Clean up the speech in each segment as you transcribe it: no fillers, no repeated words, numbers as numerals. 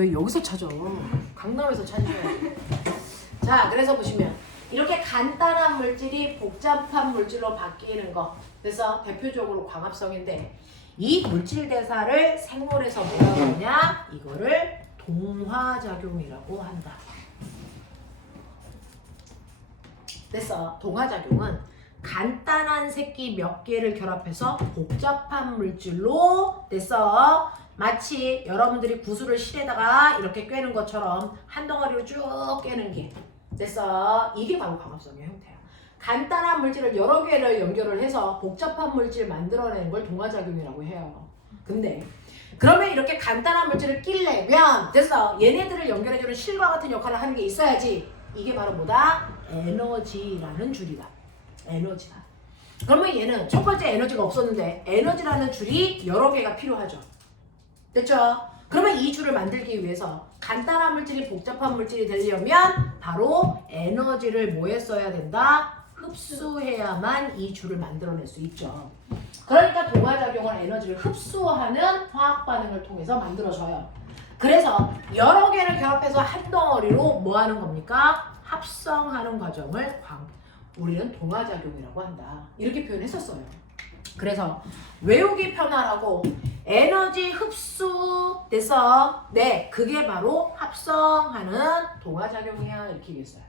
왜 여기서 찾아? 강남에서 찾으셔야지. 자, 그래서 보시면 이렇게 간단한 물질이 복잡한 물질로 바뀌는 거. 그래서 대표적으로 광합성인데 이 물질 대사를 생물에서 뭐라고 하냐? 이거를 동화작용이라고 한다. 그래서 동화작용은 간단한 새끼 몇 개를 결합해서 복잡한 물질로 됐어. 마치 여러분들이 구슬을 실에다가 이렇게 꿰는 것처럼 한 덩어리로 쭉 꿰는 게 됐어. 이게 바로 광합성의 형태야. 간단한 물질을 여러 개를 연결을 해서 복잡한 물질 만들어내는 걸 동화작용이라고 해요. 근데 그러면 이렇게 간단한 물질을 끼려면 됐어. 얘네들을 연결해주는 실과 같은 역할을 하는 게 있어야지. 이게 바로 뭐다? 에너지라는 줄이다. 에너지다. 그러면 얘는 첫 번째 에너지가 없었는데 에너지라는 줄이 여러 개가 필요하죠. 됐죠? 그러면 이 줄을 만들기 위해서 간단한 물질이 복잡한 물질이 되려면 바로 에너지를 뭐 했어야 된다? 흡수해야만 이 줄을 만들어낼 수 있죠. 그러니까 동화작용은 에너지를 흡수하는 화학 반응을 통해서 만들어져요. 그래서 여러 개를 결합해서 한 덩어리로 뭐 하는 겁니까? 합성하는 과정을 우리는 동화작용이라고 한다. 이렇게 표현했었어요. 그래서 외우기 편하라고 에너지 흡수 돼서 그게 바로 합성하는 동화작용이야 이렇게 얘기했어요.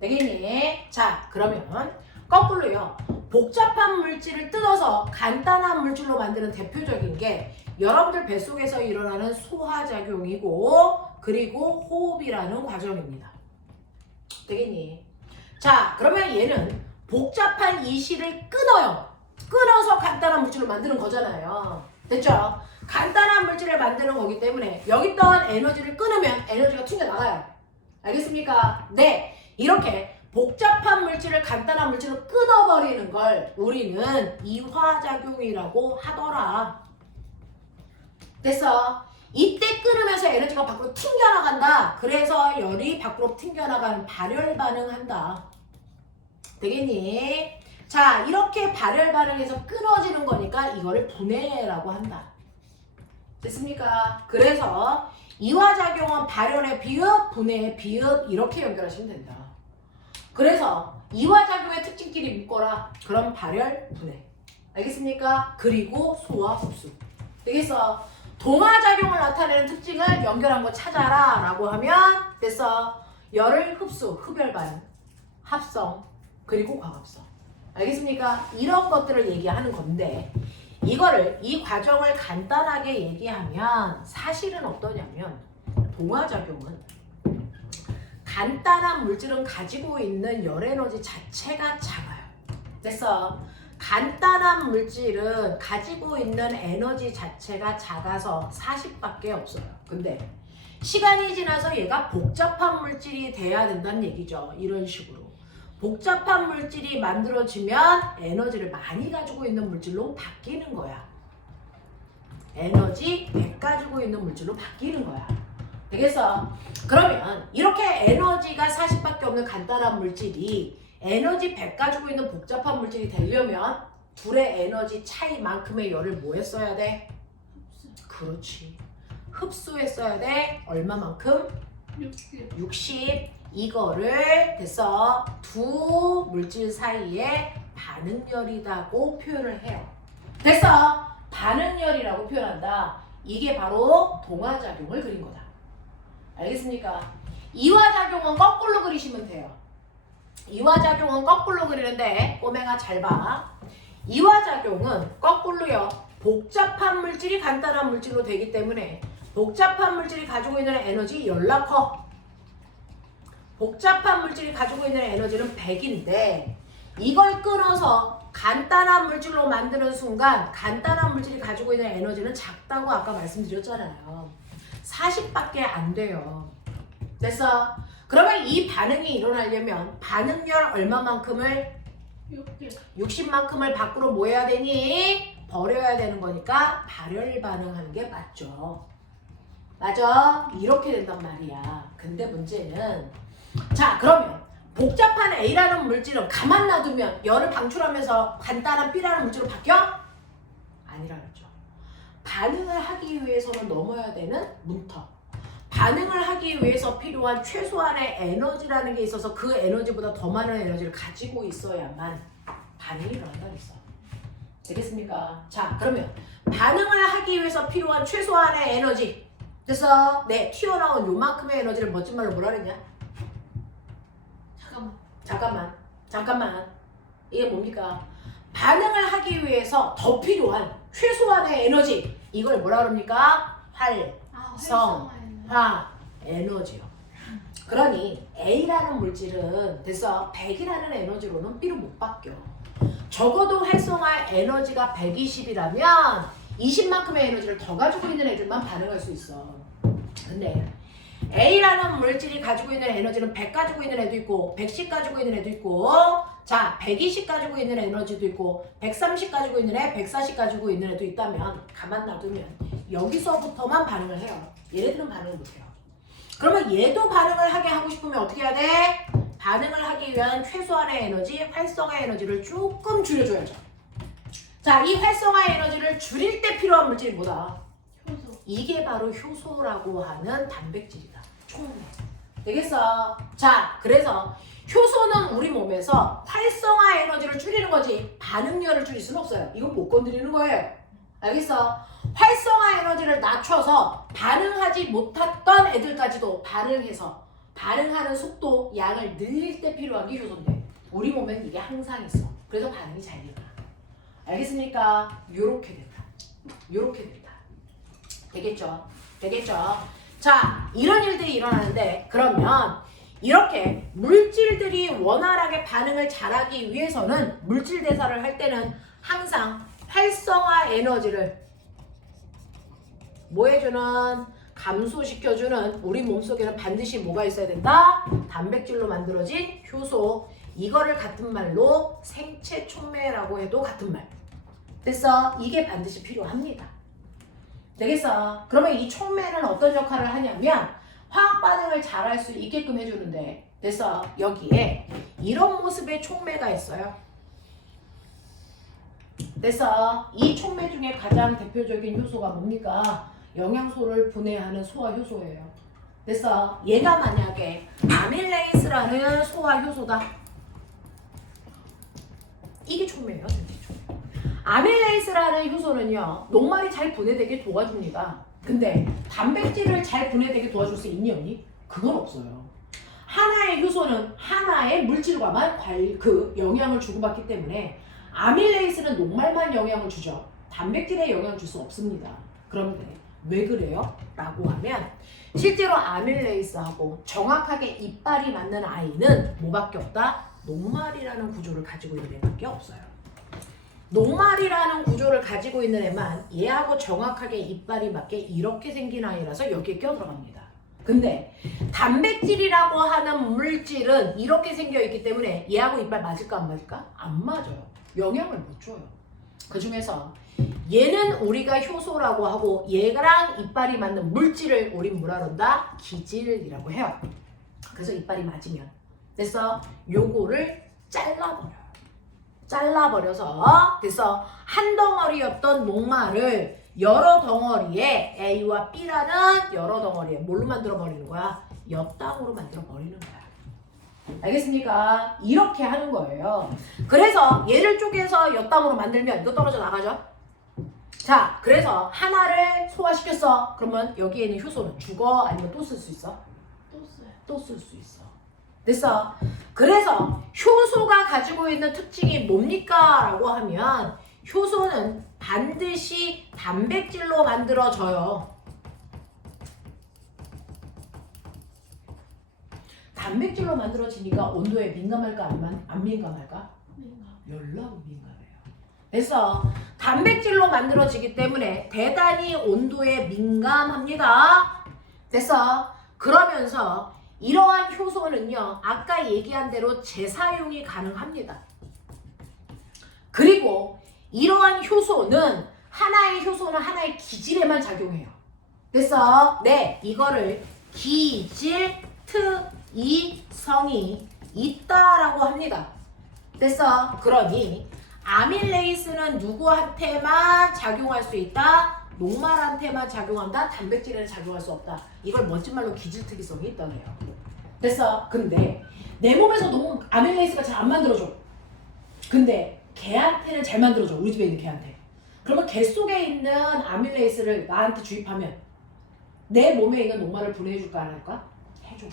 되겠니? 자, 그러면 거꾸로요. 복잡한 물질을 뜯어서 간단한 물질로 만드는 대표적인 게 여러분들 뱃속에서 일어나는 소화작용이고 그리고 호흡이라는 과정입니다. 되겠니? 자, 그러면 얘는 복잡한 이실을 끊어요. 끊어서 간단한 물질을 만드는 거잖아요. 됐죠? 간단한 물질을 만드는 거기 때문에 여기 있던 에너지를 끊으면 에너지가 튕겨나가요. 알겠습니까? 네. 이렇게 복잡한 물질을 간단한 물질로 끊어버리는 걸 우리는 이화작용이라고 하더라. 됐어? 이때 끊으면서 에너지가 밖으로 튕겨나간다. 그래서 열이 밖으로 튕겨나가는 발열 반응한다. 되겠니? 자, 이렇게 발열 반응해서 끊어지는 거니까 이거를 분해라고 한다. 됐습니까? 그래서 이화작용은 발열의 비읍, 분해의 비읍 이렇게 연결하시면 된다. 그래서 이화작용의 특징끼리 묶어라. 그럼 발열, 분해. 알겠습니까? 그리고 소화, 흡수. 되겠어? 동화작용을 나타내는 특징을 연결한 거 찾아라 라고 하면 됐어. 열을 흡수, 흡열 반응, 합성, 그리고 광합성. 알겠습니까? 이런 것들을 얘기하는 건데 이 과정을 간단하게 얘기하면 사실은 어떠냐면 동화작용은 간단한 물질은 가지고 있는 열 에너지 자체가 작아요. 됐어? 간단한 물질은 가지고 있는 에너지 자체가 작아서 40밖에 없어요. 근데 시간이 지나서 얘가 복잡한 물질이 돼야 된다는 얘기죠. 이런 식으로. 복잡한 물질이 만들어지면 에너지를 많이 가지고 있는 물질로 바뀌는 거야. 에너지 100 가지고 있는 물질로 바뀌는 거야. 되겠어? 그러면 이렇게 에너지가 40밖에 없는 간단한 물질이 에너지 100 가지고 있는 복잡한 물질이 되려면 둘의 에너지 차이만큼의 열을 뭐 했어야 돼? 그렇지. 흡수했어야 돼. 얼마만큼? 60. 이거를 됐어. 두 물질 사이의 반응열이라고 표현을 해요. 됐어. 반응열이라고 표현한다. 이게 바로 동화작용을 그린 거다. 알겠습니까? 이화작용은 거꾸로 그리시면 돼요. 이화작용은 거꾸로 그리는데 꼬맹아 잘 봐. 이화작용은 거꾸로요. 복잡한 물질이 간단한 물질로 되기 때문에 복잡한 물질이 가지고 있는 에너지 열나 커. 복잡한 물질이 가지고 있는 에너지는 100인데 이걸 끊어서 간단한 물질로 만드는 순간 간단한 물질이 가지고 있는 에너지는 작다고 아까 말씀드렸잖아요. 40밖에 안 돼요. 됐어? 그러면 이 반응이 일어나려면 반응열 얼마만큼을? 60만큼을 밖으로 뭐 해야 되니? 버려야 되는 거니까 발열 반응하는 게 맞죠. 맞아? 이렇게 된단 말이야. 근데 문제는 자, 그러면 복잡한 A라는 물질은 가만 놔두면 열을 방출하면서 간단한 B라는 물질로 바뀌어? 아니라 그랬죠. 반응을 하기 위해서는 넘어야 되는 문턱. 반응을 하기 위해서 필요한 최소한의 에너지라는 게 있어서 그 에너지보다 더 많은 에너지를 가지고 있어야만 반응이 일어난다 그랬어. 되겠습니까? 자, 그러면 반응을 하기 위해서 필요한 최소한의 에너지. 그래서 네, 튀어나온 요만큼의 에너지를 멋진 말로 뭐라 그랬냐? 잠깐만. 이게 뭡니까? 반응을 하기 위해서 더 필요한 최소한의 에너지. 이걸 뭐라 그럽니까? 활성화 에너지요. 그러니 A라는 물질은 됐어. 100이라는 에너지로는 B로 못 바뀌어. 적어도 활성화 에너지가 120이라면 20만큼의 에너지를 더 가지고 있는 애들만 반응할 수 있어. 근데 A라는 물질이 가지고 있는 에너지는 100 가지고 있는 애도 있고 110 가지고 있는 애도 있고 자 120 가지고 있는 에너지도 있고 130 가지고 있는 애 140 가지고 있는 애도 있다면 가만 놔두면 여기서부터만 반응을 해요. 얘네들은 반응을 못해요. 그러면 얘도 반응을 하게 하고 싶으면 어떻게 해야 돼? 반응을 하기 위한 최소한의 에너지, 활성화 에너지를 조금 줄여줘야죠. 자, 이 활성화 에너지를 줄일 때 필요한 물질이 뭐다? 효소. 이게 바로 효소라고 하는 단백질이다. 총매. 되겠어? 자, 그래서 효소는 우리 몸에서 활성화 에너지를 줄이는 거지 반응률을 줄일 수는 없어요. 이건 못 건드리는 거예요. 알겠어? 활성화 에너지를 낮춰서 반응하지 못했던 애들까지도 반응해서 반응하는 속도, 양을 늘릴 때 필요한 게 효소인데 우리 몸엔 이게 항상 있어. 그래서 반응이 잘 일어나. 알겠습니까? 요렇게 된다. 요렇게 된다. 되겠죠? 되겠죠? 자, 이런 일들이 일어나는데 그러면 이렇게 물질들이 원활하게 반응을 잘하기 위해서는 물질 대사를 할 때는 항상 활성화 에너지를 뭐 해주는? 감소시켜주는 우리 몸속에는 반드시 뭐가 있어야 된다? 단백질로 만들어진 효소. 이거를 같은 말로 생체 촉매라고 해도 같은 말. 됐어? 이게 반드시 필요합니다. 되겠어? 그러면 이 촉매는 어떤 역할을 하냐면 화학 반응을 잘할 수 있게끔 해주는데 됐어? 여기에 이런 모습의 촉매가 있어요. 됐어? 이 촉매 중에 가장 대표적인 효소가 뭡니까? 영양소를 분해하는 소화효소예요. 됐어? 얘가 만약에 아밀레이스라는 소화효소다. 이게 촉매예요. 아밀레이스라는 효소는요. 녹말이 잘 분해되게 도와줍니다. 근데 단백질을 잘 분해되게 도와줄 수 있니 없니? 그건 없어요. 하나의 효소는 하나의 물질과만 영향을 주고받기 때문에 아밀레이스는 녹말만 영향을 주죠. 단백질에 영향을 줄 수 없습니다. 그런데 왜 그래요? 라고 하면 실제로 아밀레이스하고 정확하게 이빨이 맞는 아이는 뭐밖에 없다? 녹말이라는 구조를 가지고 있는 애밖에 없어요. 녹말이라는 구조를 가지고 있는 애만 얘하고 정확하게 이빨이 맞게 이렇게 생긴 아이라서 여기에 껴들어갑니다. 근데 단백질이라고 하는 물질은 이렇게 생겨 있기 때문에 얘하고 이빨 맞을까 안 맞을까? 안 맞아요. 영향을 못 줘요. 그 중에서 얘는 우리가 효소라고 하고 얘랑 이빨이 맞는 물질을 우린 뭐라 그런다? 기질이라고 해요. 그래서 이빨이 맞으면 됐어? 요거를 잘라버려서 됐어? 한 덩어리였던 녹말을 여러 덩어리에 A와 B라는 여러 덩어리에 뭘로 만들어버리는 거야? 엿땅으로 만들어버리는 거야. 알겠습니까? 이렇게 하는 거예요. 그래서 얘를 쪼개서 엿땅으로 만들면 이거 떨어져 나가죠? 자, 그래서 하나를 소화시켰어. 그러면 여기에 있는 효소는 죽어? 아니면 또 쓸 수 있어? 또 쓸 수 있어. 됐어? 그래서 효소가 가지고 있는 특징이 뭡니까? 라고 하면 효소는 반드시 단백질로 만들어져요. 단백질로 만들어지니까 온도에 민감할까 안 민감할까? 열나고 민감해요. 그래서 단백질로 만들어지기 때문에 대단히 온도에 민감합니다. 됐어? 그러면서 이러한 효소는요, 아까 얘기한 대로 재사용이 가능합니다. 그리고 이러한 효소는 하나의 효소는 하나의 기질에만 작용해요. 됐어? 네, 이거를 기질특이성이 있다라고 합니다. 됐어? 그러니 아밀레이스는 누구한테만 작용할 수 있다? 녹말한테만 작용한다. 단백질에는 작용할 수 없다. 이걸 멋진 말로 기질특이성이 있다고 해요. 됐어. 근데 내 몸에서 아밀레이스가 잘 안 만들어져. 근데 개한테는 잘 만들어져. 우리 집에 있는 개한테. 그러면 개 속에 있는 아밀레이스를 나한테 주입하면 내 몸에 있는 녹말을 분해해줄까 안 할까? 해줘.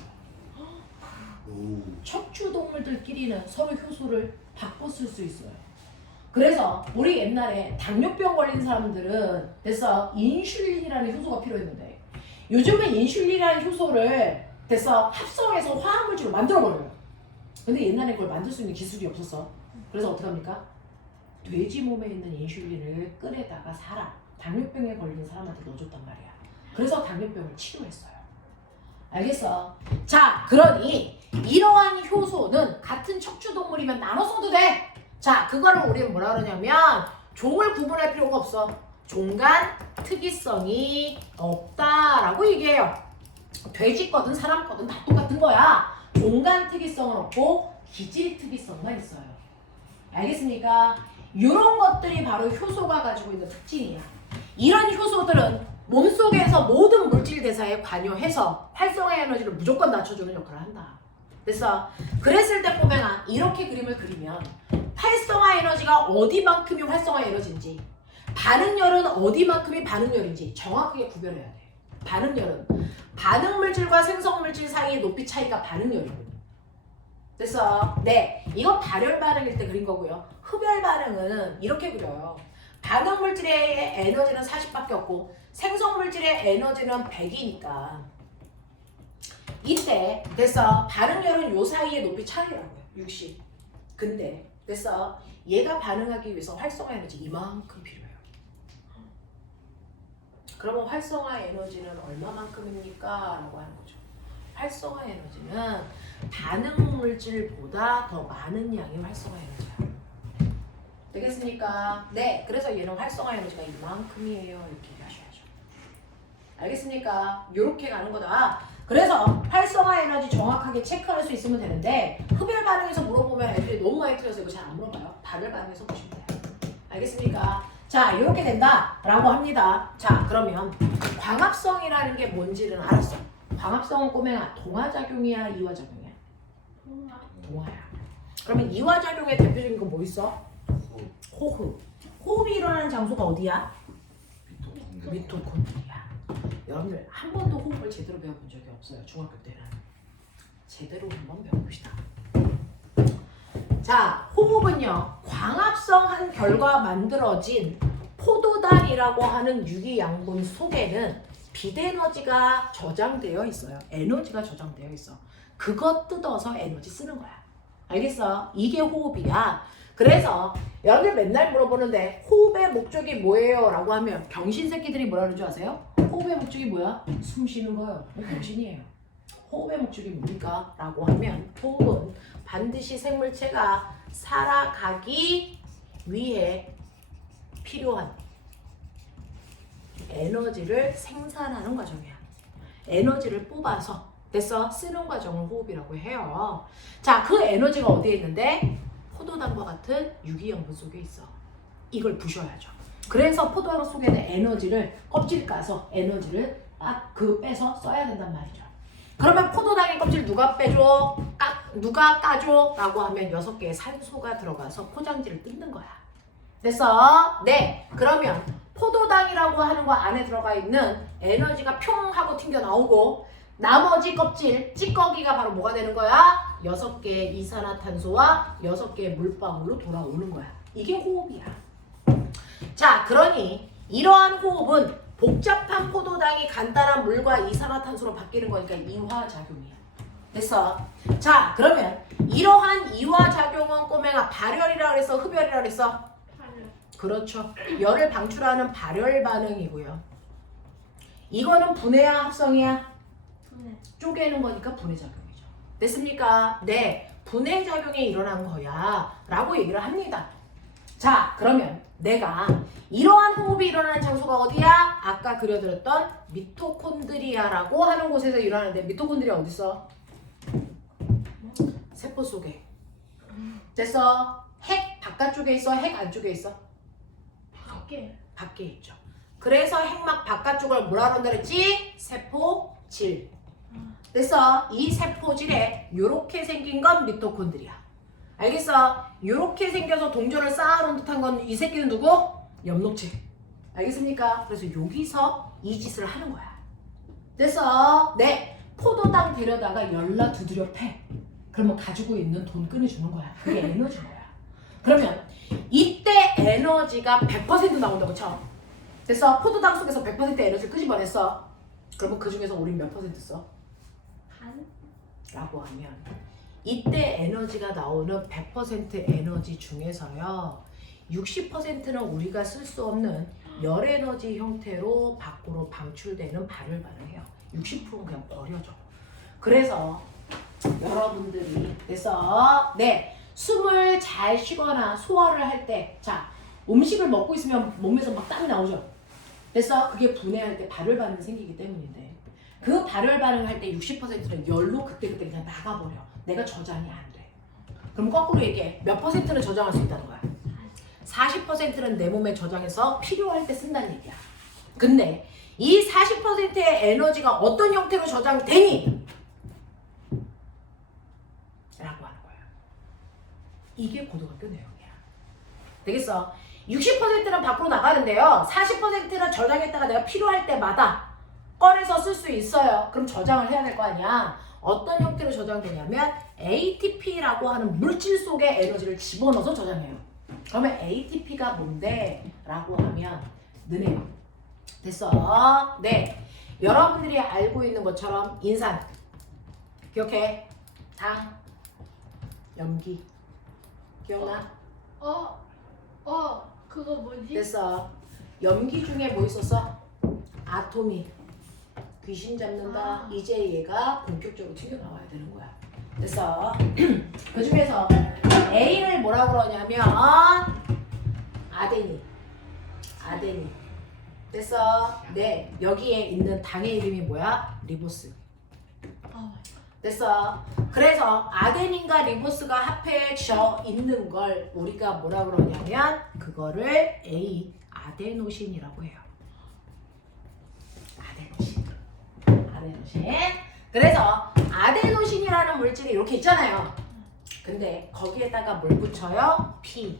척추동물들끼리는 서로 효소를 바꿔 쓸 수 있어요. 그래서 우리 옛날에 당뇨병 걸린 사람들은 됐어 인슐린이라는 효소가 필요했는데 요즘은 인슐린이라는 효소를 됐어 합성해서 화학물질로 만들어버려요. 근데 옛날에 그걸 만들 수 있는 기술이 없었어. 그래서 어떻게 합니까? 돼지 몸에 있는 인슐린을 끓여다가 당뇨병에 걸린 사람한테 넣어줬단 말이야. 그래서 당뇨병을 치료했어요. 알겠어? 자, 그러니 이러한 효소는 같은 척추동물이면 나눠 써도 돼. 자, 그거를 우리는 뭐라 그러냐면 종을 구분할 필요가 없어. 종간 특이성이 없다라고 얘기해요. 돼지 거든 사람 거든 다 똑같은 거야. 종간 특이성은 없고 기질 특이성만 있어요. 알겠습니까? 이런 것들이 바로 효소가 가지고 있는 특징이야. 이런 효소들은 몸속에서 모든 물질 대사에 관여해서 활성화 에너지를 무조건 낮춰주는 역할을 한다. 그래서 그랬을 때 보면 이렇게 그림을 그리면 활성화 에너지가 어디만큼이 활성화 에너지인지 반응열은 어디만큼이 반응열인지 정확하게 구별해야 돼. 반응열은 반응물질과 생성물질 사이의 높이 차이가 반응열이거든요. 그래서 네, 이건 발열 반응일 때 그린 거고요. 흡열 반응은 이렇게 그려요. 반응물질의 에너지는 40밖에 없고 생성물질의 에너지는 100이니까 이때 됐어. 반응열은 요 사이의 높이 차이라고요. 60. 근데 됐어. 얘가 반응하기 위해서 활성화 에너지 이만큼 필요해요. 그러면 활성화 에너지는 얼마만큼입니까? 라고 하는 거죠. 활성화 에너지는 반응물질보다 더 많은 양의 활성화 에너지야. 되겠습니까? 네. 그래서 얘는 활성화 에너지가 이만큼이에요. 이렇게 얘기하셔야죠. 알겠습니까? 이렇게 가는 거다. 그래서 활성화 에너지 정확하게 체크할 수 있으면 되는데 흡열 반응에서 물어보면 애들이 너무 많이 틀려서 이거 잘 안 물어봐요. 발열 반응에서 보시면 돼요. 알겠습니까? 자, 이렇게 된다라고 합니다. 자, 그러면 광합성이라는 게 뭔지는 알았어. 광합성은 꼬맹아 동화작용이야, 이화작용이야? 동화야. 그러면 이화작용의 대표적인 건 뭐 있어? 호흡. 호흡이 일어나는 장소가 어디야? 미토콘드리아. 여러분들 한 번도 호흡을 제대로 배워본 적이 없어요. 중학교 때는. 제대로 한번 배워봅시다. 자, 호흡은요. 광합성한 결과 만들어진 포도당이라고 하는 유기양분 속에는 빛에너지가 저장되어 있어요. 에너지가 저장되어 있어. 그거 뜯어서 에너지 쓰는 거야. 알겠어? 이게 호흡이야. 그래서 여러분들 맨날 물어보는데 호흡의 목적이 뭐예요? 라고 하면 병신 새끼들이 뭐라 그러는 줄 아세요? 호흡의 목적이 뭐야? 숨 쉬는 거예요. 병신이에요. 호흡의 목적이 뭡니까? 라고 하면 호흡은 반드시 생물체가 살아가기 위해 필요한 에너지를 생산하는 과정이야. 에너지를 뽑아서 됐어? 쓰는 과정을 호흡이라고 해요. 자, 그 에너지가 어디에 있는데? 포도당과 같은 유기영분 속에 있어. 이걸 부셔야죠. 그래서 포도당 속에는 에너지를 껍질 까서 에너지를 빼서 써야 된단 말이죠. 그러면 포도당의 껍질 누가 빼줘? 누가 까줘? 라고 하면 6개의 산소가 들어가서 포장지를 뜯는 거야. 됐어? 네. 그러면 포도당이라고 하는 거 안에 들어가 있는 에너지가 평 하고 튕겨 나오고 나머지 껍질, 찌꺼기가 바로 뭐가 되는 거야? 6개의 이산화탄소와 6개의 물방울로 돌아오는 거야. 이게 호흡이야. 자, 그러니 이러한 호흡은 복잡한 포도당이 간단한 물과 이산화탄소로 바뀌는 거니까 이화작용이야. 됐어? 자, 그러면 이러한 이화작용은 꼬맹아 발열이라 그랬어? 흡열이라 그랬어? 발열. 그렇죠. 열을 방출하는 발열 반응이고요. 이거는 분해야 합성이야? 분해. 쪼개는 거니까 분해작용이죠. 됐습니까? 네. 분해작용이 일어난 거야 라고 얘기를 합니다. 자, 그러면 내가 이러한 호흡이 일어나는 장소가 어디야? 아까 그려드렸던 미토콘드리아라고 하는 곳에서 일어나는데 미토콘드리아 어디 있어? 세포 속에. 됐어? 핵 바깥쪽에 있어? 핵 안쪽에 있어? 밖에 있죠. 그래서 핵막 바깥쪽을 뭐라 그런다 그랬지? 세포질. 됐어? 이 세포질에 요렇게 생긴 건 미토콘드리아. 알겠어? 요렇게 생겨서 동전을 쌓아놓은 듯한 건 이 새끼는 누구? 엽록체. 알겠습니까? 그래서 여기서 이 짓을 하는 거야. 됐어? 네. 포도당 데려다가 열라 두드려 패. 그러면 가지고 있는 돈 끊어주는 거야. 그게 에너지인 거야. 그러면 이때 에너지가 100% 나온다고 쳐. 됐어? 포도당 속에서 100% 에너지를 끄집어냈어. 그러면 그 중에서 우린 몇 퍼센트 써? 반? 라고 하면 이때 에너지가 나오는 100% 에너지 중에서요 60%는 우리가 쓸 수 없는 열 에너지 형태로 밖으로 방출되는 발열 반응해요. 60%는 그냥 버려져. 그래서 여러분들이 그래서 네 숨을 잘 쉬거나 소화를 할 때 자 음식을 먹고 있으면 몸에서 막 땀이 나오죠. 그래서 그게 분해할 때 발열 반응이 생기기 때문인데 그 발열 반응을 할 때 60%는 열로 그때그때 그냥 나가버려. 내가 저장이 안 돼. 그럼 거꾸로 얘기해. 몇 퍼센트는 저장할 수 있다는 거야? 40%는 내 몸에 저장해서 필요할 때 쓴다는 얘기야. 근데 이 40%의 에너지가 어떤 형태로 저장되니? 라고 하는 거야. 이게 고등학교 내용이야. 되겠어? 60%는 밖으로 나가는데요. 40%는 저장했다가 내가 필요할 때마다 꺼내서 쓸 수 있어요. 그럼 저장을 해야 될 거 아니야. 어떤 형태로 저장되냐면 ATP라고 하는 물질 속에 에너지를 집어넣어서 저장해요. 그러면 ATP가 뭔데? 라고 하면 너네 됐어? 네. 여러분들이 알고 있는 것처럼 인산 기억해? 당 염기 기억나? 그거 뭐지? 됐어. 염기 중에 뭐 있었어? 아토미. 귀신 잡는다. 이제 얘가 본격적으로 튀겨나와야 되는 거야. 됐어. 그 중에서 A를 뭐라 그러냐면 아데닌. 됐어. 네. 여기에 있는 당의 이름이 뭐야? 리보스. 됐어. 그래서 아데닌과 리보스가 합해져 있는 걸 우리가 뭐라 그러냐면 그거를 아데노신이라고 해요. 아데노신. 그래서 아데노신이라는 물질이 이렇게 있잖아요. 근데 거기에다가 뭘 붙여요? P.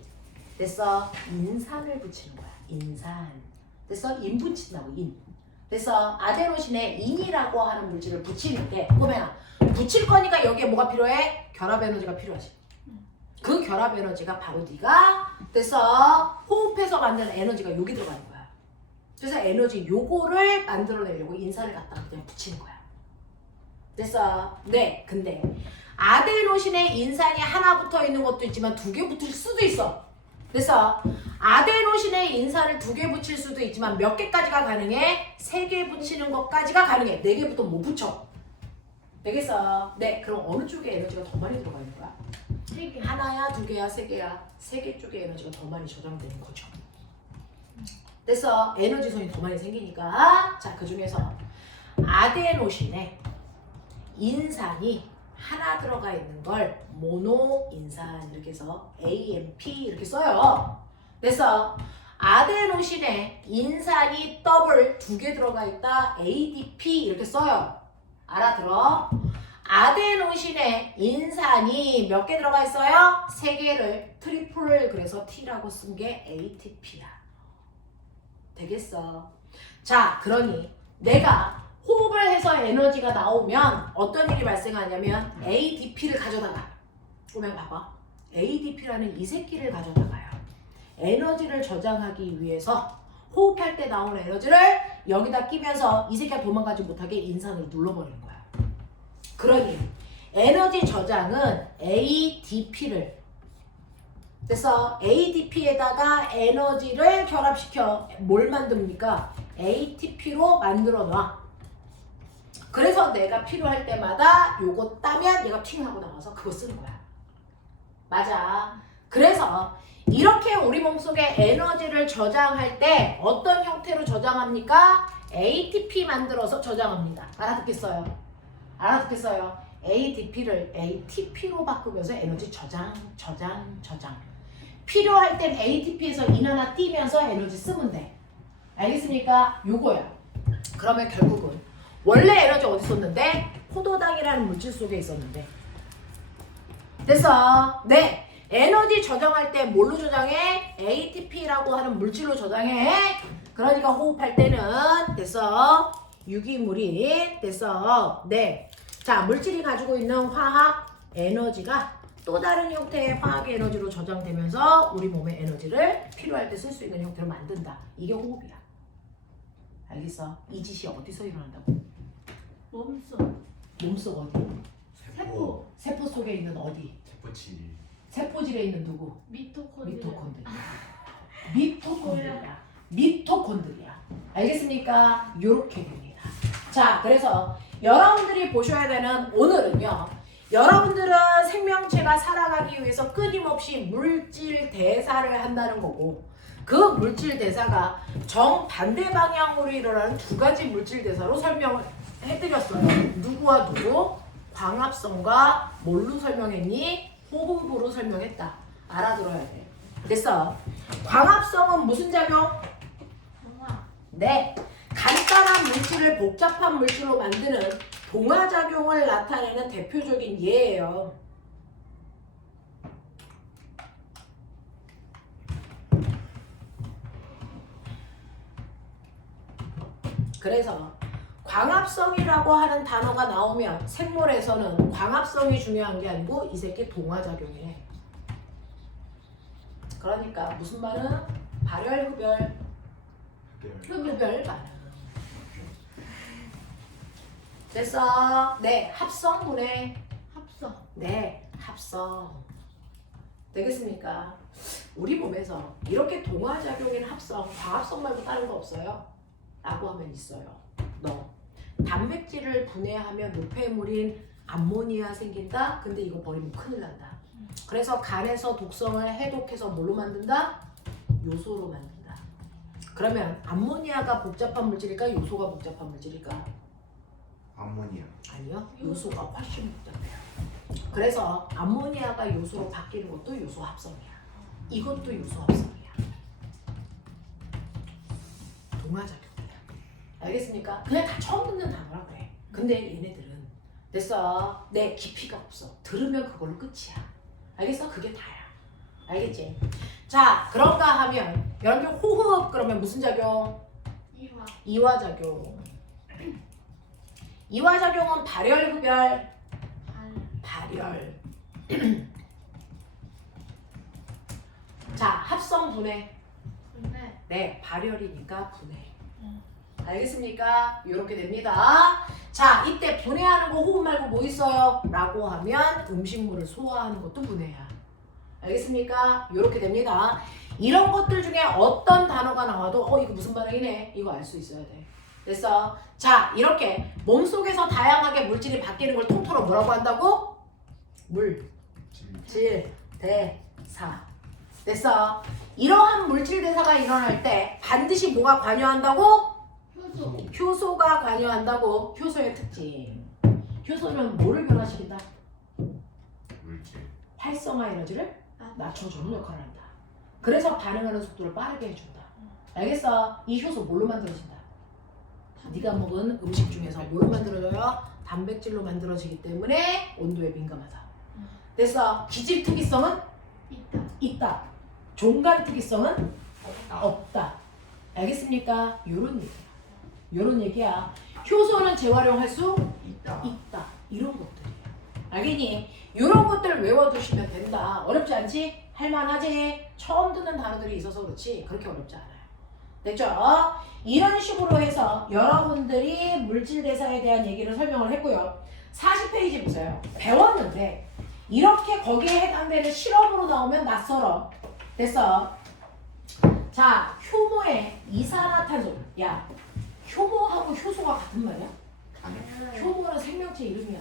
됐어. 인산을 붙이는 거야. 인산. 됐어. 인 붙인다고 인. 그래서 아데노신에 인이라고 하는 물질을 붙이는데 꼬맹아 붙일 거니까 여기에 뭐가 필요해? 결합 에너지가 필요하지. 그 결합 에너지가 바로 네가 그래서 호흡해서 만드는 에너지가 여기 들어가는 거야. 그래서 에너지 요거를 만들어내려고 인산을 갖다가 그냥 붙이는 거야. 됐어? 네. 근데 아데노신에 인산이 하나 붙어 있는 것도 있지만 두 개 붙을 수도 있어. 그래서 아데노신에 인산을 두 개 붙일 수도 있지만 몇 개까지가 가능해? 세 개 붙이는 것까지가 가능해. 네 개부터 못 붙여. 되겠어? 네. 그럼 어느 쪽에 에너지가 더 많이 들어가 있는 거야? 세 개. 하나야, 두 개야, 세 개야? 세 개 쪽에 에너지가 더 많이 저장되는 거죠. 그래서 에너지선이 더 많이 생기니까 자, 그 중에서 아데노신에 인산이 하나 들어가 있는 걸 모노인산 이렇게 해서 AMP 이렇게 써요. 그래서 아데노신에 인산이 더블 두 개 들어가 있다 ADP 이렇게 써요. 알아들어? 아데노신에 인산이 몇 개 들어가 있어요? 세 개를 트리플 그래서 T라고 쓴 게 ATP야. 되겠어? 자, 그러니 내가 호흡을 해서 에너지가 나오면 어떤 일이 발생하냐면 ADP를 가져다가 그러면 봐봐. ADP라는 이 새끼를 가져다가요. 에너지를 저장하기 위해서 호흡할 때 나오는 에너지를 여기다 끼면서 이 새끼가 도망가지 못하게 인산으로 눌러버리는 거야. 그러니 에너지 저장은 ADP를 그래서 ADP에다가 에너지를 결합시켜 뭘 만듭니까? ATP로 만들어 놔. 그래서 내가 필요할 때마다 요거 따면 얘가 튀어나오고 나와서 그거 쓰는 거야. 맞아. 그래서 이렇게 우리 몸속에 에너지를 저장할 때 어떤 형태로 저장합니까? ATP 만들어서 저장합니다. 알아듣겠어요? 알아듣겠어요? ADP를 ATP로 바꾸면서 에너지 저장. 필요할 땐 ATP에서 인 하나 띄면서 에너지 쓰면 돼. 알겠습니까? 요거야. 그러면 결국은 원래 에너지 어디 있었는데? 포도당이라는 물질 속에 있었는데. 됐어. 네. 에너지 저장할 때 뭘로 저장해? ATP라고 하는 물질로 저장해. 그러니까 호흡할 때는 됐어. 유기물이 됐어. 네. 자, 물질이 가지고 있는 화학 에너지가 또 다른 형태의 화학 에너지로 저장되면서 우리 몸의 에너지를 필요할 때 쓸 수 있는 형태로 만든다. 이게 호흡이야. 알겠어? 이 짓이 어디서 일어난다고? 몸속. 몸속 어디? 세포. 세포 속에 있는 어디? 세포질. 세포질에 있는 누구? 미토콘드리아. 미토콘드리아. 미토콘드리아. 알겠습니까? 요렇게 됩니다. 자, 그래서 여러분들이 보셔야 되는 오늘은요. 여러분들은 생명체가 살아가기 위해서 끊임없이 물질 대사를 한다는 거고, 그 물질 대사가 정반대 방향으로 일어나는 두 가지 물질 대사로 설명을 해드렸어요. 누구와 누구? 광합성과 뭘로 설명했니? 호흡으로 설명했다. 알아들어야 돼. 됐어. 광합성은 무슨 작용? 동화. 네. 간단한 물질을 복잡한 물질로 만드는 동화작용을 나타내는 대표적인 예예요. 그래서 광합성이라고 하는 단어가 나오면 생물에서는 광합성이 중요한 게 아니고 이 새끼 동화작용이래. 그러니까 무슨 말은? 발열, 흡열, 흡열 반응. 됐어. 네, 합성분해. 합성. 네, 합성. 되겠습니까? 우리 몸에서 이렇게 동화작용인 합성, 과합성 말고 다른 거 없어요? 라고 하면 있어요. 너 단백질을 분해하면 노폐물인 암모니아 생긴다? 근데 이거 버리면 큰일 난다. 그래서 간에서 독성을 해독해서 뭘로 만든다? 요소로 만든다. 그러면 암모니아가 복잡한 물질일까? 요소가 복잡한 물질일까? 암모니아. 아니요. 요소가 훨씬 복잡해요. 그래서 암모니아가 요소로 바뀌는 것도 요소 합성이야. 이것도 요소 합성이야. 동화작용이야. 알겠습니까? 그냥 다 처음 듣는 단어라 그래. 근데 얘네들은 됐어. 내 깊이가 없어. 들으면 그걸로 끝이야. 알겠어? 그게 다야. 알겠지? 자, 그런가 하면 여러분들 호흡 그러면 무슨 작용? 이화. 이화작용. 이화작용은 발열, 흡열, 발열. 자, 합성 분해. 분해. 네, 발열이니까 분해. 알겠습니까? 이렇게 됩니다. 자, 이때 분해하는 거 호흡 말고 뭐 있어요? 라고 하면 음식물을 소화하는 것도 분해야. 알겠습니까? 이렇게 됩니다. 이런 것들 중에 어떤 단어가 나와도 이거 무슨 반응이네? 이거 알 수 있어야 돼. 됐어? 자, 이렇게 몸속에서 다양하게 물질이 바뀌는 걸 통틀어 뭐라고 한다고? 물질 대사. 됐어? 이러한 물질 대사가 일어날 때 반드시 뭐가 관여한다고? 효소. 효소가 관여한다고. 효소의 특징. 효소는 뭐를 변화시킨다? 물질. 활성화 에너지를 낮춰주는 역할을 한다. 그래서 반응하는 속도를 빠르게 해준다. 알겠어? 이 효소 뭘로 만들어진다? 네가 먹은 음식 중에서 뭘로 만들어져요? 단백질로 만들어지기 때문에 온도에 민감하다. 됐어? 기질 특이성은 있다. 있다. 종간 특이성은 없다. 알겠습니까? 요런 얘기야. 요런 얘기야. 효소는 재활용할 수 있다. 있다. 이런 것들이야. 알겠니? 이런 것들 외워두시면 된다. 어렵지 않지? 할만하지? 처음 듣는 단어들이 있어서 그렇지 그렇게 어렵지 않아요. 됐죠? 이런 식으로 해서 여러분들이 물질 대사에 대한 얘기를 설명을 했고요. 40페이지 보세요. 배웠는데 이렇게 거기에 해당되는 실험으로 나오면 낯설어. 됐어? 자, 효모의 이산화탄소. 야, 효모하고 효소가 같은 말이야? 효모는 생명체 이름이야.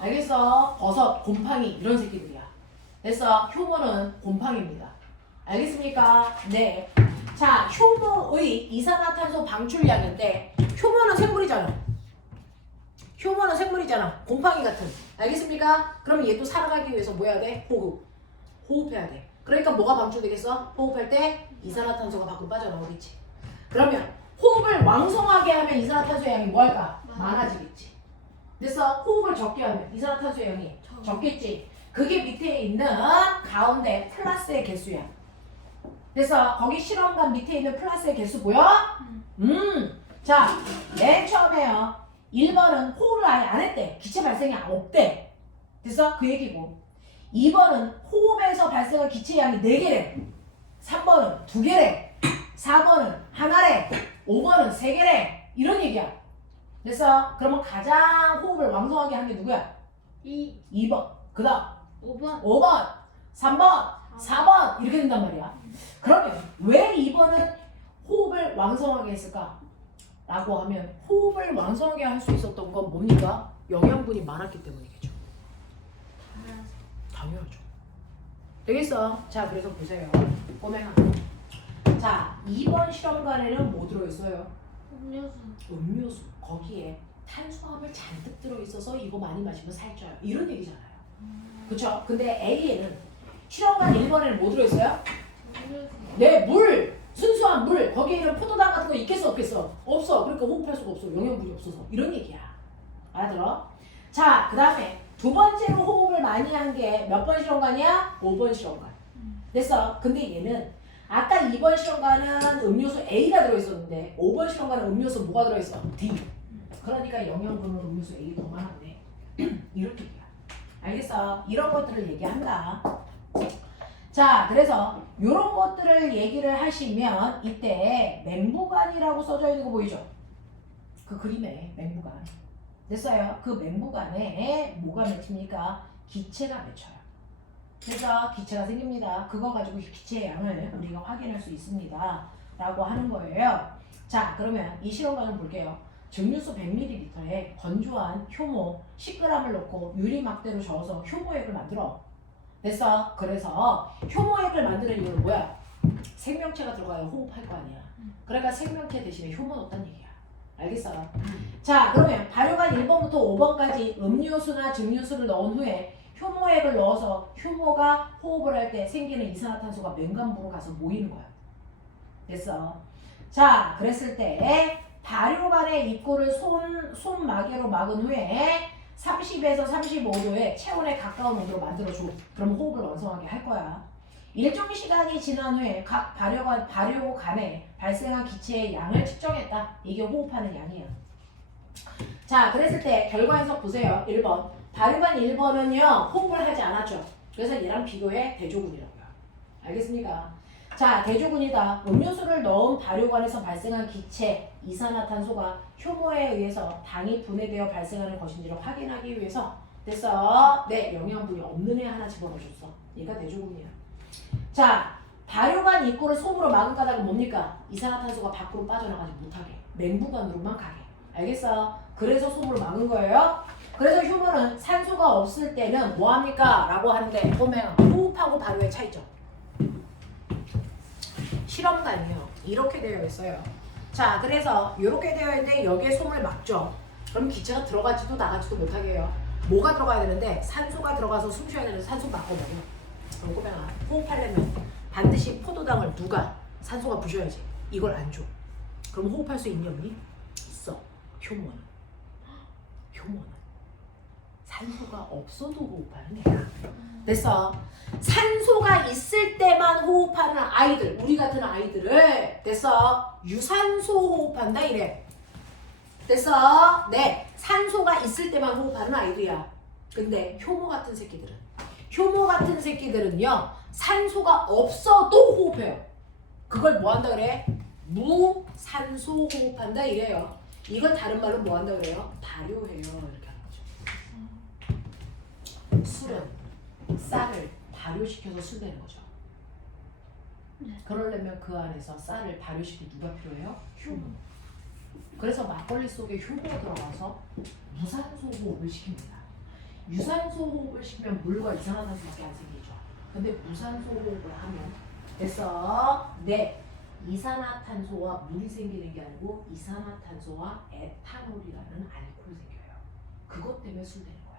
알겠어? 버섯, 곰팡이 이런 새끼들이야. 됐어? 효모는 곰팡이입니다. 알겠습니까? 네. 자, 효모의 이산화탄소 방출량인데 효모는 생물이잖아. 효모는 생물이잖아. 곰팡이 같은. 알겠습니까? 그럼 얘 또 살아가기 위해서 뭐 해야 돼? 호흡. 호흡해야 돼. 그러니까 뭐가 방출되겠어? 호흡할 때 이산화탄소가 밖으로 빠져나오겠지. 그러면 호흡을 왕성하게 하면 이산화탄소의 양이 뭐 할까? 많아지겠지. 그래서 호흡을 적게 하면 이산화탄소의 양이 적겠지. 그게 밑에 있는 가운데 플러스의 개수야. 그래서 거기 실험관 밑에 있는 플러스의 개수 보여? 자, 맨 처음에요. 1번은 호흡을 아예 안 했대. 기체 발생이 없대. 그래서 그 얘기고. 2번은 호흡에서 발생한 기체 양이 4개래. 3번은 2개래. 4번은 하나래. 5번은 3개래. 이런 얘기야. 그래서 그러면 가장 호흡을 왕성하게 한 게 누구야? 2번. 그 다음 5번, 3번, 4번 이렇게 된단 말이야. 그러면 왜 2번은 호흡을 왕성하게 했을까? 라고 하면 호흡을 왕성하게 할 수 있었던 건 뭡니까? 영양분이 많았기 때문이겠죠. 당연하죠. 되겠어? 자, 그래서 보세요. 꼬맹아. 자, 2번 실험관에는 뭐 들어있어요? 음료수. 거기에 탄수화물 잔뜩 들어있어서 이거 많이 마시면 살쪄요. 이런 얘기잖아요. 그쵸? 근데 A에는 실험관 1번에는 뭐 들어있어요? 네, 물! 순수한 물! 거기에는 포도당 같은 거 있겠어 없겠어? 없어. 그러니까 호흡할 수가 없어. 영양분이 없어서. 이런 얘기야. 알아들어? 자, 그 다음에 두 번째로 호흡을 많이 한 게 몇 번 실험관이야? 5번 실험관. 됐어? 근데 얘는 아까 2번 실험관은 음료수 A가 들어있었는데 5번 실험관은 음료수 뭐가 들어있어? D. 그러니까 영양분은 음료수 A 더 많았네. 이렇게 얘기야. 알겠어? 이런 것들을 얘기한다. 자, 그래서 이런 것들을 얘기를 하시면 이때 맹부관이라고 써져 있는 거 보이죠? 그 그림에 맹부관. 됐어요? 그 맹부관에 뭐가 맺힙니까? 기체가 맺혀요. 그래서 기체가 생깁니다. 그거 가지고 기체의 양을 우리가 확인할 수 있습니다. 라고 하는 거예요. 자, 그러면 이 실험 과정 볼게요. 증류수 100ml에 건조한 효모 10g을 넣고 유리막대로 저어서 효모액을 만들어. 됐어? 그래서 효모액을 만드는 이유는 뭐야? 생명체가 들어가야 호흡할 거 아니야. 그러니까 생명체 대신에 효모 넣었다는 얘기야. 알겠어? 자, 그러면 발효관 1번부터 5번까지 음료수나 증류수를 넣은 후에 효모액을 넣어서 효모가 호흡을 할 때 생기는 이산화탄소가 맹간부로 가서 모이는 거야. 됐어? 자, 그랬을 때 발효관의 입구를 손마개로 막은 후에 30에서 35도의 체온에 가까운 온도로 만들어줘. 그럼 호흡을 왕성하게 할 거야. 일정 시간이 지난 후에 각 발효관에 발생한 기체의 양을 측정했다. 이게 호흡하는 양이야. 자, 그랬을 때 결과 해석 보세요. 1번. 발효관 1번은요, 호흡을 하지 않았죠. 그래서 얘랑 비교해 대조군이라고요. 알겠습니까? 자, 대조군이다. 음료수를 넣은 발효관에서 발생한 기체 이산화탄소가 효모에 의해서 당이 분해되어 발생하는 것인지를 확인하기 위해서 됐어? 네, 영양분이 없는 애 하나 집어넣어줬어. 얘가 대조군이야. 자, 발효관 입구를 솜으로 막은 까닭은 뭡니까? 이산화탄소가 밖으로 빠져나가지 못하게. 맹부관으로만 가게. 알겠어? 그래서 솜으로 막은 거예요. 그래서 효모는 산소가 없을 때는 뭐합니까? 라고 하는데 보면 호흡하고 발효의 차이점. 실험관이요. 이렇게 되어 있어요. 자, 그래서 이렇게 되어 있는데 여기에 솜을 막죠. 그럼 기체가 들어가지도 나가지도 못하게 해요. 뭐가 들어가야 되는데 산소가 들어가서 숨 쉬어야 되는데 산소 막거든요. 그럼 꼬맹아, 호흡하려면 반드시 포도당을 누가? 산소가 부셔야지. 이걸 안 줘. 그럼 호흡할 수 있니 없니? 있어. 효모는. 산소가 없어도 호흡하는 애야. 됐어. 산소가 있을 때만 호흡하는 아이들, 우리 같은 아이들을 됐어. 유산소 호흡한다 이래. 됐어. 네, 산소가 있을 때만 호흡하는 아이들이야. 근데 효모 같은 새끼들은요, 산소가 없어도 호흡해요. 그걸 뭐 한다 그래? 무산소 호흡한다 이래요. 이걸 다른 말로 뭐 한다 그래요? 발효해요. 이렇게 하는 거죠. 술은 쌀을 발효시켜서 술 내는 거죠. 그러려면 그 안에서 쌀을 발효시킬 누가 필요해요? 효모. 그래서 막걸리 속에 효모가 들어가서 무산소 호흡을 시킵니다. 유산소 호흡을 시키면 물과 이산화탄소밖에 안 생기죠. 근데 무산소 호흡을 하면 됐어? 네. 이산화탄소와 물이 생기는 게 아니고 이산화탄소와 에탄올이라는 알코올이 생겨요. 그것 때문에 술 되는 거야.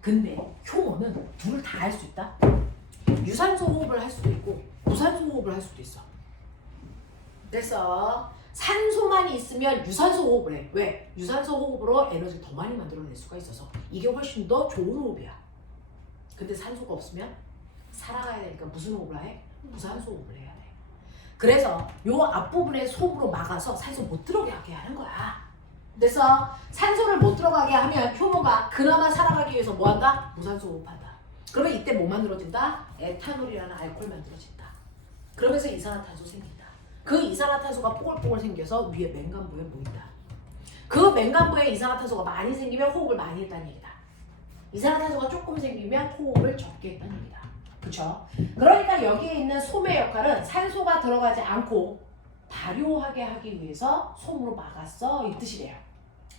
근데 효모는 둘을 다 할 수 있다? 유산소 호흡을 할 수도 있고 무산소 호흡을 할 수도 있어. 됐어. 산소만 있으면 유산소 호흡을 해. 왜? 유산소 호흡으로 에너지를 더 많이 만들어낼 수가 있어서 이게 훨씬 더 좋은 호흡이야. 근데 산소가 없으면 살아가야 되니까 무슨 호흡을 해? 무산소 호흡을 해야 돼. 그래서 요 앞부분에 속으로 막아서 산소 못 들어가게 하는 거야. 그래서 산소를 못 들어가게 하면 효모가 그나마 살아가기 위해서 뭐 한다? 무산소 호흡한다. 그러면 이때 뭐 만들어진다? 에탄올이라는 알코올 만들어진다. 그러면서 이산화탄소 생긴다. 그 이산화탄소가 뽀글뽀글 생겨서 위에 맹간부에 모인다. 그 맹간부에 이산화탄소가 많이 생기면 호흡을 많이 했다는 얘기다. 이산화탄소가 조금 생기면 호흡을 적게 했다는 얘기다. 그쵸? 그러니까 여기에 있는 솜의 역할은 산소가 들어가지 않고 발효하게 하기 위해서 솜으로 막았어 이 뜻이래요.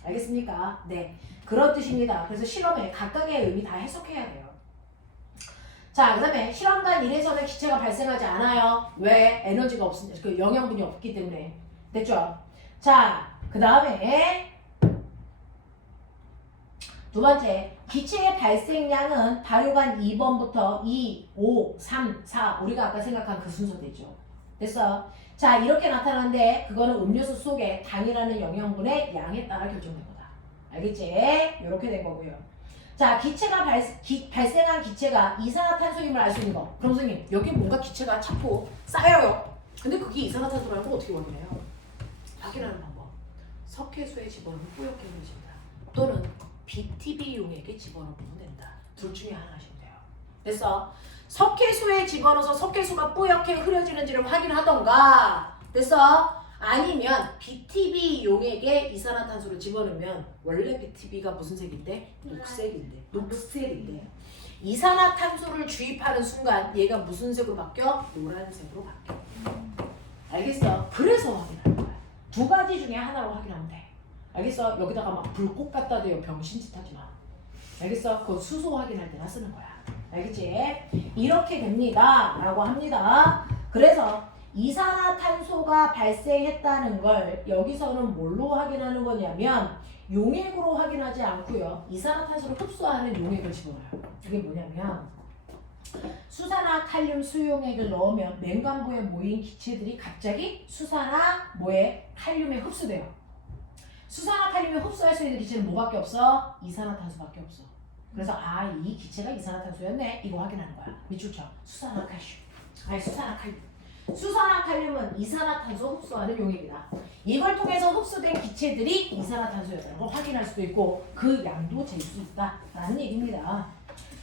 알겠습니까? 네, 그런 뜻입니다. 그래서 실험에 각각의 의미 다 해석해야 돼요. 자, 그 다음에 실험관 1에서는 기체가 발생하지 않아요. 왜? 에너지가 없으니까, 그 영양분이 없기 때문에. 됐죠? 자, 그 다음에 두 번째, 기체의 발생량은 발효관 2번부터 2, 5, 3, 4 우리가 아까 생각한 그 순서 되죠. 됐어? 자, 이렇게 나타나는데 그거는 음료수 속에 당이라는 영양분의 양에 따라 결정된 거다. 알겠지? 이렇게 된 거고요. 자, 기체가 발생한 기체가 이산화탄소임을 알 수 있는 거. 그럼 선생님, 여기 뭔가 기체가 자꾸 쌓여요. 근데 그게 이산화탄소라는 거 어떻게 확인해요? 확인하는 방법. 석회수에 집어넣으면 뿌옇게 흐려진다. 또는 BTB 용액에 집어넣으면 된다. 둘 중에 하나 하시면 돼요. 됐어? 석회수에 집어넣어서 석회수가 뿌옇게 흐려지는지를 확인하던가. 됐어? 아니면 BTB 용액에 이산화탄소를 집어넣으면 원래 BTB가 무슨 색인데? 녹색인데 이산화탄소를 주입하는 순간 얘가 무슨 색으로 바뀌어? 노란색으로 바뀌어. 알겠어? 그래서 확인하는 거야. 두 가지 중에 하나로 확인하면 돼. 알겠어? 여기다가 막 불꽃 갖다 대요. 병신짓 하지 마. 알겠어? 그건 수소 확인할 때나 쓰는 거야. 알겠지? 이렇게 됩니다. 라고 합니다. 그래서 이산화탄소가 발생했다는 걸 여기서는 뭘로 확인하는 거냐면 용액으로 확인하지 않고요. 이산화탄소를 흡수하는 용액을 집어넣어요. 그게 뭐냐면 수산화 칼륨 수용액을 넣으면 맹간부에 모인 기체들이 갑자기 수산화 뭐에 칼륨에 흡수돼요. 수산화 칼륨에 흡수할 수 있는 기체는 뭐밖에 없어? 이산화탄소밖에 없어. 그래서 아, 이 기체가 이산화탄소였네. 이거 확인하는 거야. 밑줄쳐. 수산화 칼륨. 수산화 칼륨은 이산화탄소 흡수하는 용액이다. 이걸 통해서 흡수된 기체들이 이산화탄소였다는 걸 확인할 수도 있고 그 양도 잴 수 있다라는 얘기입니다.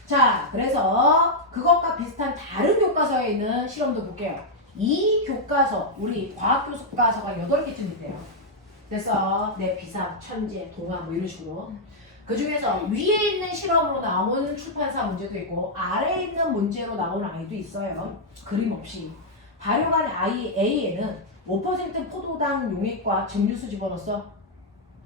자, 그래서 그것과 비슷한 다른 교과서에 있는 실험도 볼게요. 이 교과서, 우리 과학 교과서가 8개쯤 있대요. 그래서 내 비상, 천재, 동화 뭐 이런 식으로. 그 중에서 위에 있는 실험으로 나온 출판사 문제도 있고 아래에 있는 문제로 나온 아이도 있어요. 그림 없이. 발효관 A에는 5% 포도당 용액과 증류수 집어넣었어.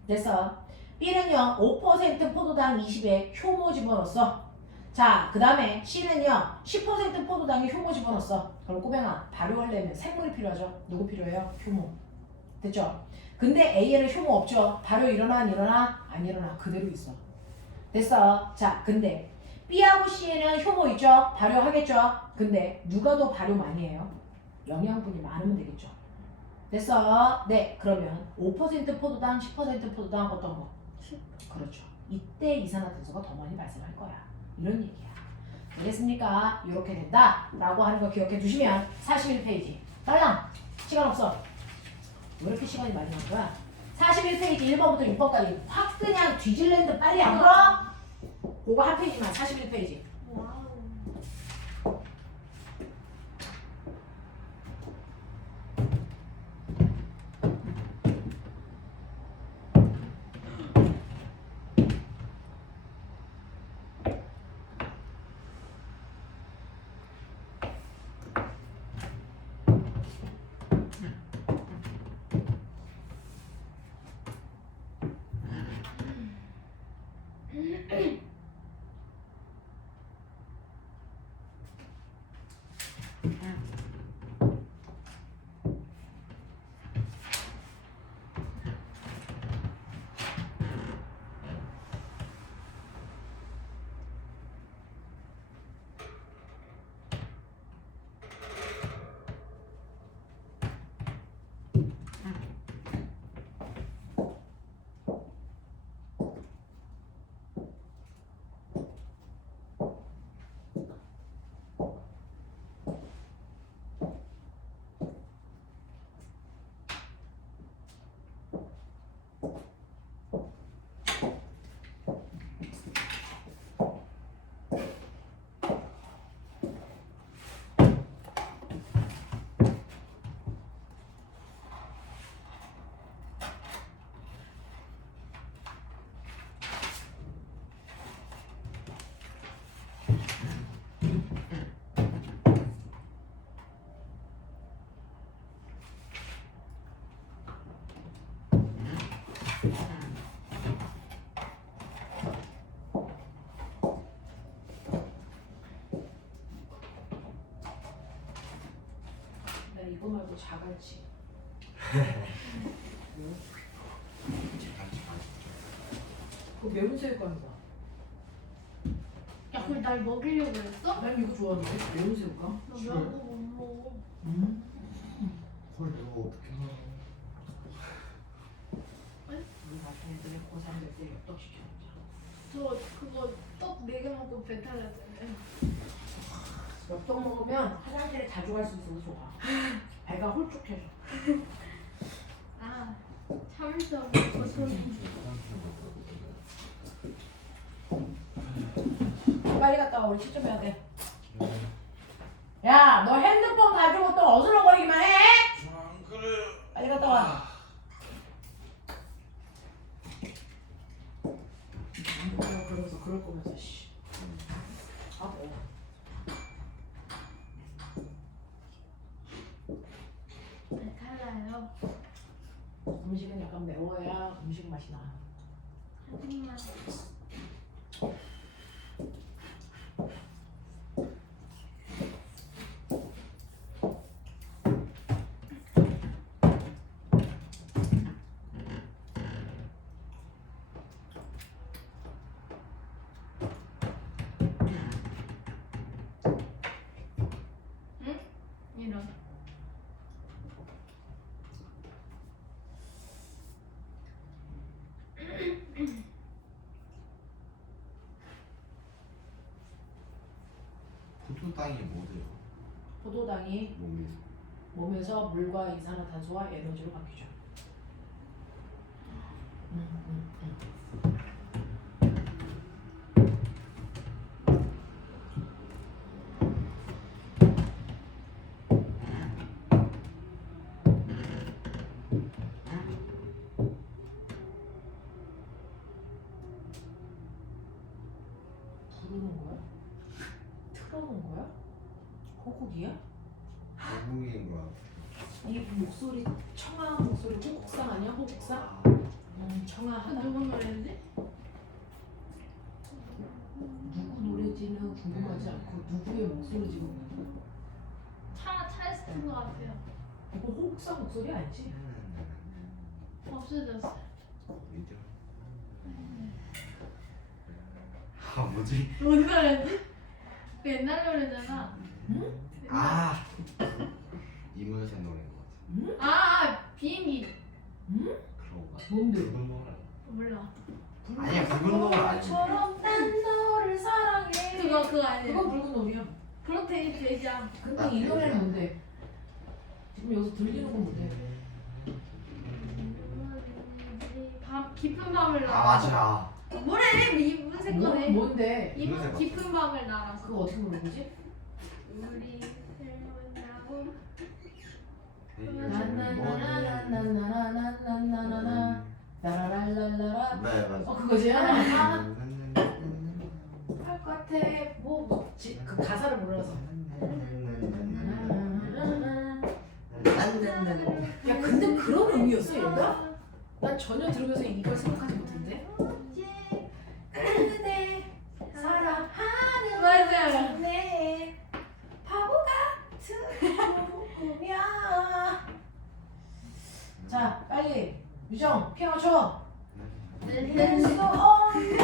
됐어. B는요 5% 포도당 20에 효모 집어넣었어. 자, 그 다음에 C는요 10% 포도당에 효모 집어넣었어. 그럼 꼬맹아, 발효하려면 생물이 필요하죠. 누구 필요해요? 효모. 됐죠? 근데 A에는 효모 없죠. 발효 일어나 안 일어나? 안 일어나. 그대로 있어. 됐어. 자, 근데 B하고 C에는 효모 있죠. 발효하겠죠. 근데 누가 더 발효 많이 해요? 영양분이 많으면 되겠죠. 됐어. 네, 그러면 5% 포도당, 10% 포도당 어떤 거? 10. 그렇죠. 이때 이산화탄소가 더 많이 발생할 거야. 이런 얘기야. 알겠습니까? 이렇게 된다 라고 하는 거 기억해 두시면 41페이지. 딸랑 시간 없어. 왜 이렇게 시간이 많이 난 거야? 41페이지 1번부터 6번까지 확 그냥 뒤질랜드 빨리 안 풀어? 그거 한 페이지만 41페이지. 와우. 이거 말고 자갈치. 그거 매운 새우깡이다. 야 그걸 날 먹이려고 그랬어? 난 이거 좋아하는데 매운 새우깡. 너 매운 거 못 먹어. 헐 내가 어떻게 알아? 우리 나중에 애들이 고3 될 때 엽떡 시켜먹자. 저 그거 떡 4개 먹고 배탈 났잖아요. 엽떡 먹으면 화장실에 자주 갈 수 있어서 좋아. 배가 홀쭉해져. 아 참을성 고소리. 빨리 갔다 와. 우리 채점해야 돼. 야, 너 핸드폰 가지고 또 어슬렁거리기만 해? 안 그래요. 빨리 갔다 와. 그러면서 그럴 거면서 씨. 아, 뭐. 배탈 나요. 음식은 약간 매워야 음식 맛이 나. 하지만 이런. 포도당이 뭐래요? 포도당이 몸에서. 몸에서 물과 이산화탄소와 에너지로 바뀌죠. 부르는 거야? 틀어놓은 거야? 호국이야? 한국인 거 이 목소리 청아한 목소리 호국상 아니야? 호국상? 청아하다. 누구 노래인데? 누구 노래지는 궁금하지 않고 누구의 목소리 지금 있는 거야? 차에서 튼것 같아요. 이거 호국상 목소리 아니지? 없어졌어. 이제. 아 뭐지? 뭔 노래지? 그 옛날 노래잖아. 응? 아 이문세 노래인 것 같아. 아 비행기. 응? 그런 거 같아. 뭔데? 붉은 노래. 몰라. 아니야 붉은 노래 아니야. 처럼 난 너를 사랑해. 그거 아니야. 그거 붉은 노래야. 프로테인 돼지야. 근데 이 노래는 뭔데? 지금 여기서 들리는 건 뭔데? 밤 깊은 밤을 아 날아. 맞아. 뭐래? 이문세 거네. 뭔데? 이문 깊은 밤을 날아서. 그거 어떻게 부르는 거지? 우리 새로운 나나나나나나나나나나나 나라랄랄라라. 네 맞아. 그거지? 바깥에 그 가사를 몰라서. 야 근데 그런 의미였어 얘가? 난 전혀 들으면서 이걸 생각하지 못했는데. 그대 사랑하는 맞아. 내 바보 같은 꿈이야. 자 빨리 유정 피아노 쳐. 낼수 없는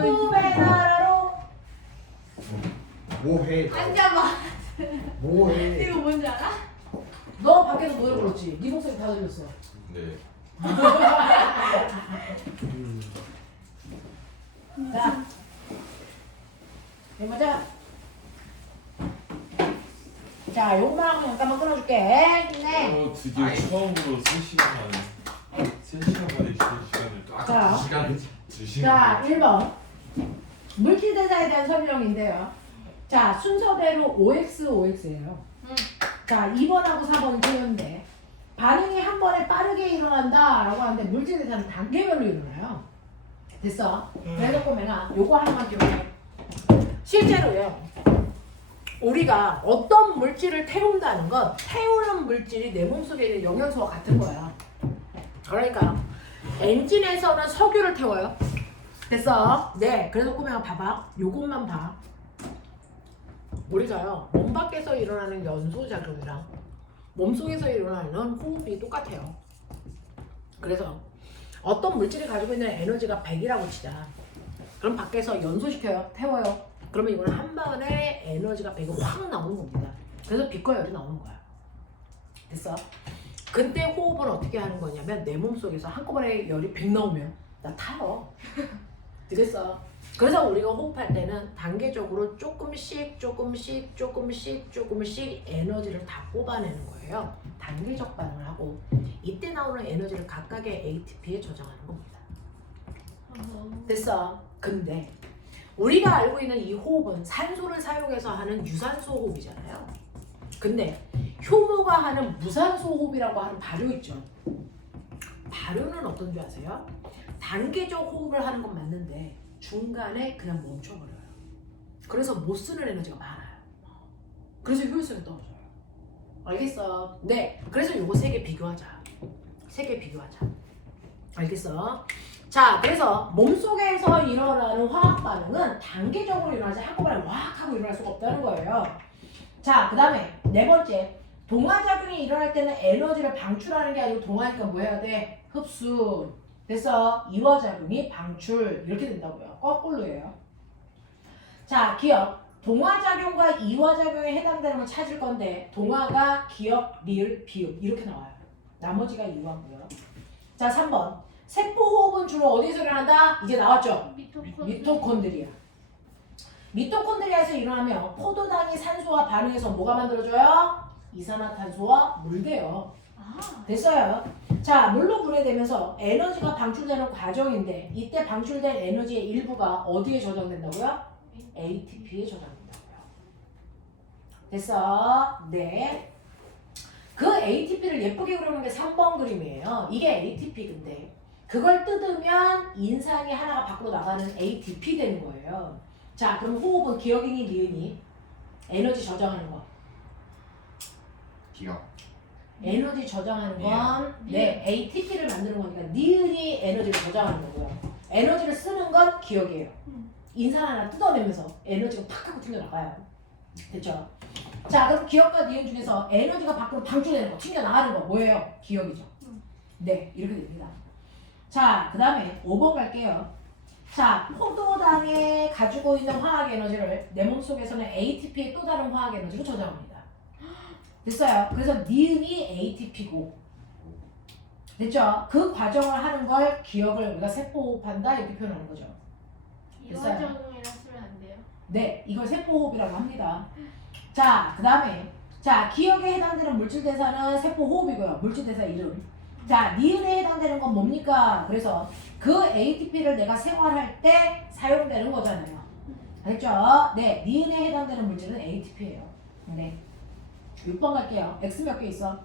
꿈의 나라로. 뭐해? 앉아봐. 뭐해? 이거 뭔지 알아? 너 밖에서 노래 불렀지? 네 목소리 다 들렸어. 네. 자, 해보자. 자, 요거만 잠깐만 끊어줄게. 네. 드디어 아이. 처음으로 3시간 만에 3시간 만에 쉬는 시간을 또 자. 2시간 자, 1번. 물질대사에 대한 설명인데요. 자, 순서대로 OX, OX예요. 응. 자, 2번하고 4번은 틀렸는데 반응이 한 번에 빠르게 일어난다 라고 하는데 물질대사는 단계별로 일어나요. 됐어? 그래서 보면은 요거 하나만 기억해. 실제로요. 우리가 어떤 물질을 태운다는 건 태우는 물질이 내 몸속에 있는 영양소와 같은 거야. 그러니까 엔진에서는 석유를 태워요. 됐어? 네. 그래서 꼬맹아 봐봐. 요것만 봐. 우리가요 몸 밖에서 일어나는 연소작용이랑 몸속에서 일어나는 호흡이 똑같아요. 그래서 어떤 물질이 가지고 있는 에너지가 100이라고 치자. 그럼 밖에서 연소시켜요. 태워요. 그러면 이거는 한 방에 에너지가 100이 확 나오는 겁니다. 그래서 빛과 열이 나오는 거야. 됐어? 근데 호흡은 어떻게 하는 거냐면 내 몸속에서 한꺼번에 열이 100 나오면 나 타요. 되겠어? 그래서 우리가 호흡할 때는 단계적으로 조금씩 에너지를 다 뽑아내는 거예요. 단계적 반응을 하고 이때 나오는 에너지를 각각의 ATP에 저장하는 겁니다. 됐어? 근데 우리가 알고 있는 이 호흡은 산소를 사용해서 하는 유산소 호흡이잖아요. 근데 효모가 하는 무산소 호흡이라고 하는 발효 있죠. 발효는 어떤 줄 아세요? 단계적 호흡을 하는 건 맞는데 중간에 그냥 멈춰버려요. 그래서 못 쓰는 에너지가 많아요. 그래서 효율성이 떨어져요. 알겠어? 네. 그래서 요거 세 개 비교하자. 세 개 비교하자. 알겠어? 자, 그래서 몸속에서 일어나는 화학 반응은 단계적으로 일어나지 한꺼번에 확 하고 일어날 수가 없다는 거예요. 자, 그 다음에 네 번째. 동화작용이 일어날 때는 에너지를 방출하는 게 아니고 동화니까 뭐 해야 돼? 흡수. 그래서 이화작용이 방출 이렇게 된다고요. 거꾸로예요. 자, 기억. 동화작용과 이화작용에 해당되는 걸 찾을 건데 동화가 기억, 리을, 비읍 이렇게 나와요. 나머지가 이화고요. 자, 3번. 세포호흡은 주로 어디서 일어난다? 이제 나왔죠? 미토콘드리아. 미토콘드리아에서 일어나면 포도당이 산소와 반응해서 뭐가 만들어져요? 이산화탄소와 물돼요. 됐어요. 자, 물로 분해되면서 에너지가 방출되는 과정인데 이때 방출된 에너지의 일부가 어디에 저장된다고요? ATP에 저장된다고요. 됐어? 네. 그 ATP를 예쁘게 그리는 게 3번 그림이에요. 이게 ATP인데 그걸 뜯으면 인산이 하나가 밖으로 나가는 ATP 되는 거예요. 자, 그럼 호흡은 기억이니 니은이? 에너지 저장하는 거. 기억. 에너지 저장하는 건 네, ATP를 만드는 거니까 니은이 에너지를 저장하는 거고요. 에너지를 쓰는 건 기억이에요. 인산 하나 뜯어내면서 에너지가 팍 하고 튕겨나가요. 됐죠? 자, 그럼 기억과 니은 중에서 에너지가 밖으로 방출되는 거, 튕겨나가는 거 뭐예요? 기억이죠. 네, 이렇게 됩니다. 자, 그 다음에 5번 갈게요. 자, 포도당에 가지고 있는 화학 에너지를 내 몸속에서는 ATP의 또 다른 화학 에너지로 저장합니다. 됐어요? 그래서 니은이 ATP고 됐죠? 그 과정을 하는 걸 기억을 우리가 세포호흡한다 이렇게 표현하는 거죠. 이화작용이라 쓰면 안 돼요? 네, 이걸 세포호흡이라고 합니다. 자, 그 다음에 자, 기억에 해당되는 물질대사는 세포호흡이고요. 물질대사 이름. 자, 니은에 해당되는 건 뭡니까? 그래서 그 ATP를 내가 생활할 때 사용되는 거잖아요. 알겠죠? 네, 니은에 해당되는 물질은 ATP예요. 네. 6번 갈게요. X 몇 개 있어?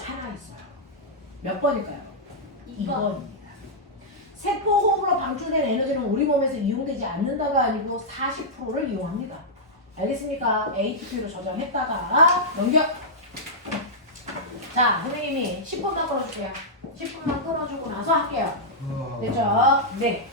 하나 있어요. 몇 번일까요? 2번입니다. 세포호흡으로 방출된 에너지는 우리 몸에서 이용되지 않는다가 아니고 40%를 이용합니다. 알겠습니까? ATP로 저장했다가 넘겨. 자, 선생님이 10분만 끌어줄게요. 10분만 끌어주고 나서 할게요. 됐죠? 네.